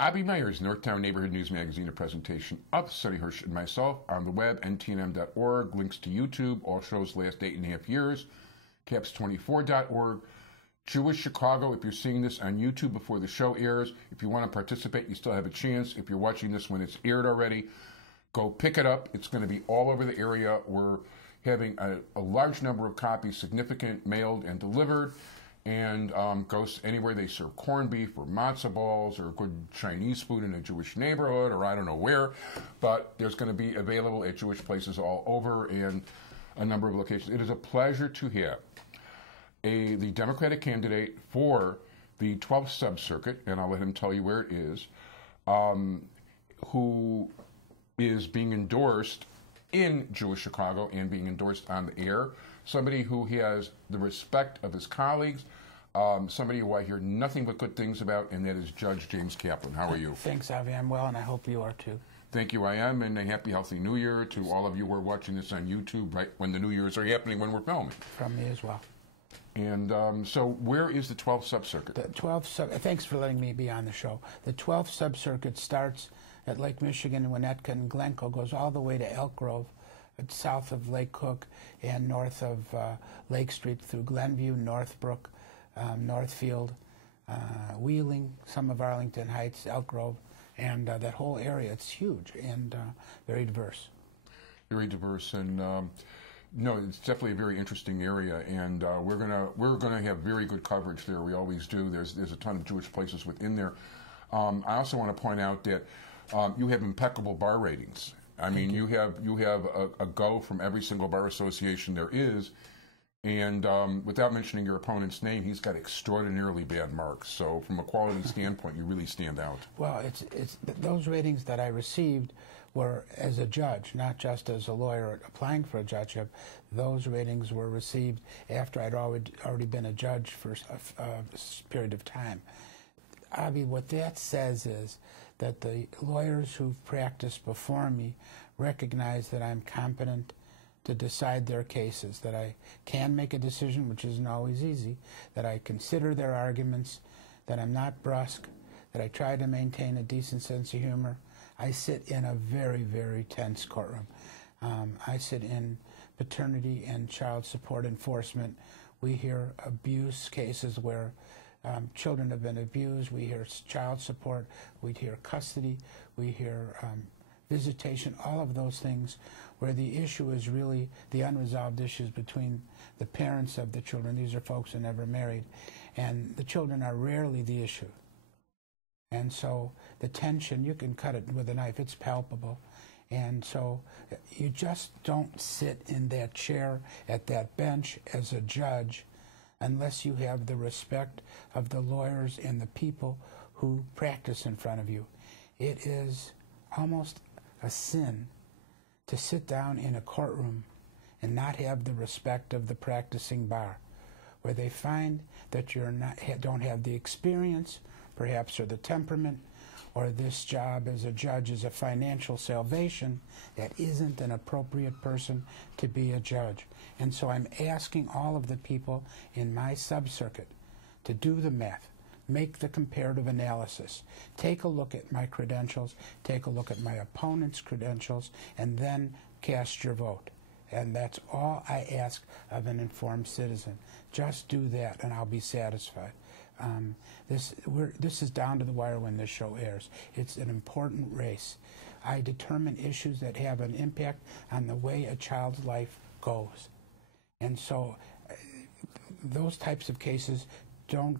Abby Meyers, Northtown Neighborhood News Magazine, a presentation of Sonny Hirsch and myself on the web, ntnm.org, links to YouTube, all shows last 8.5 years, caps24.org, Jewish Chicago. If you're seeing this on YouTube before the show airs, if you want to participate, you still have a chance. If you're watching this when it's aired already, go pick it up. It's going to be all over the area. We're having a large number of copies, significant, mailed and delivered, and goes anywhere they serve corned beef or matzo balls or good Chinese food in a Jewish neighborhood or I don't know where, but there's going to be available at Jewish places all over and a number of locations. It is a pleasure to have the Democratic candidate for the 12th Sub Circuit, and I'll let him tell you where it is, who is being endorsed in Jewish Chicago and being endorsed on the air. Somebody who has the respect of his colleagues, somebody who I hear nothing but good things about, and that is Judge James Kaplan. How are you? Thanks, Avi. I'm well, and I hope you are too. Thank you, I am, and a happy, healthy New Year to all of you who are watching this on YouTube right when the New Years are happening when we're filming. From me as well. And so where is the 12th Sub Circuit? The 12th thanks for letting me be on the show. The 12th Sub Circuit starts at Lake Michigan, Winnetka, and Glencoe, goes all the way to Elk Grove, south of Lake Cook, and north of Lake Street through Glenview, Northbrook, Northfield, Wheeling, some of Arlington Heights, Elk Grove, and that whole area. It's huge and very diverse. Very diverse, and no, it's definitely a very interesting area, and we're gonna have very good coverage there. We always do. There's a ton of Jewish places within there. I also want to point out that you have impeccable bar ratings. I mean, you have a go from every single bar association there is, and without mentioning your opponent's name, he's got extraordinarily bad marks. So from a quality standpoint, you really stand out. Well, it's those ratings that I received were as a judge, not just as a lawyer applying for a judgeship. Those ratings were received after I'd already been a judge for a period of time. Avi, what that says is that the lawyers who've practiced before me recognize that I'm competent to decide their cases, that I can make a decision, which isn't always easy, that I consider their arguments, that I'm not brusque, that I try to maintain a decent sense of humor. I sit in a very, very tense courtroom. I sit in paternity and child support enforcement. We hear abuse cases where children have been abused. We hear child support. We hear custody. We hear visitation, all of those things where the issue is really the unresolved issues between the parents of the children. These are folks who never married. And the children are rarely the issue. And so the tension, you can cut it with a knife. It's palpable. And so you just don't sit in that chair at that bench as a judge unless you have the respect of the lawyers and the people who practice in front of you. It is almost a sin to sit down in a courtroom and not have the respect of the practicing bar, where they find that you don't have the experience, perhaps, or the temperament, or this job as a judge is a financial salvation, that isn't an appropriate person to be a judge. And so I'm asking all of the people in my sub-circuit to do the math, make the comparative analysis, take a look at my credentials, take a look at my opponent's credentials, and then cast your vote. And that's all I ask of an informed citizen. Just do that, and I'll be satisfied. This is down to the wire when this show airs. It's an important race. I determine issues that have an impact on the way a child's life goes. And so those types of cases don't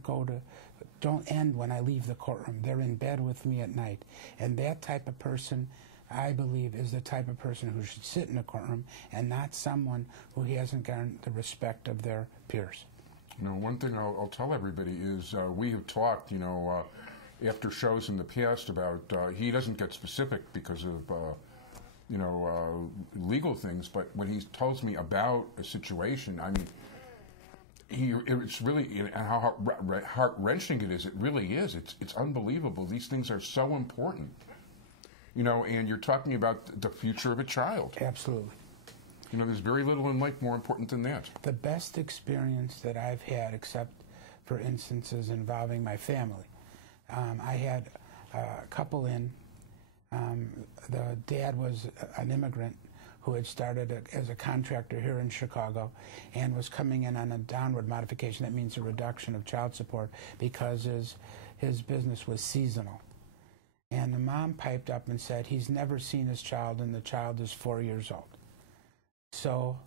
end when I leave the courtroom. They're in bed with me at night. And that type of person, I believe, is the type of person who should sit in a courtroom and not someone who hasn't gotten the respect of their peers. You know, one thing I'll tell everybody is we have talked, after shows in the past about he doesn't get specific because of, legal things, but when he tells me about a situation, I mean, it's really, and how heart-wrenching it is, it really is. It's unbelievable. These things are so important. And you're talking about the future of a child. Absolutely. There's very little in life more important than that. The best experience that I've had, except for instances involving my family, I had a couple in. The dad was an immigrant who had started as a contractor here in Chicago and was coming in on a downward modification. That means a reduction of child support because his business was seasonal. And the mom piped up and said he's never seen his child, and the child is 4 years old. So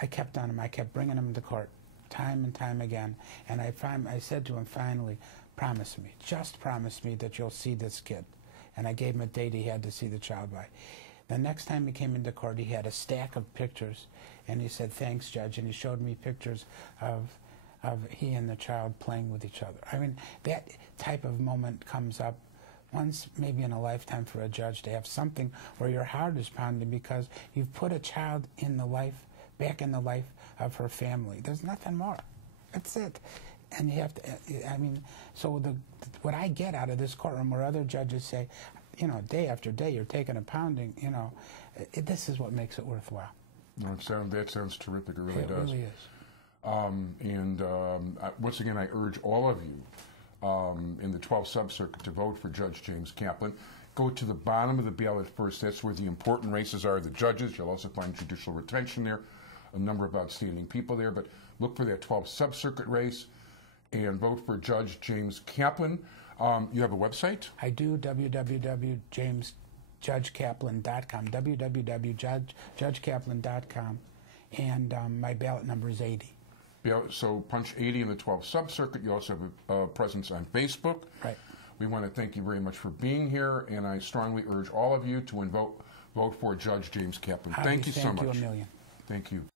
I kept on him. I kept bringing him to court time and time again. And I said to him finally, promise me, just promise me that you'll see this kid. And I gave him a date he had to see the child by. The next time he came into court, he had a stack of pictures, and he said, thanks, Judge, and he showed me pictures of he and the child playing with each other. I mean, that type of moment comes up once maybe in a lifetime for a judge, to have something where your heart is pounding because you've put a child in the life, back in the life of her family. There's nothing more. That's it. And you have to, I mean, so what I get out of this courtroom where other judges say, you know, day after day you're taking a pounding, you know, this is what makes it worthwhile. No, that sounds terrific. It really does. It really is. Once again, I urge all of you in the 12th Sub Circuit to vote for Judge James Kaplan. Go to the bottom of the ballot first. That's where the important races are, the judges. You'll also find judicial retention there, a number of outstanding people there. But look for that 12th Sub Circuit race and vote for Judge James Kaplan. You have a website? I do, www.jamesjudgekaplan.com, www.judgekaplan.com, and my ballot number is 80. So punch 80 in the 12th Sub Circuit. You also have a presence on Facebook. Right. We want to thank you very much for being here, and I strongly urge all of you to vote for Judge James Kaplan. Thank you so much. Thank you a million. Thank you.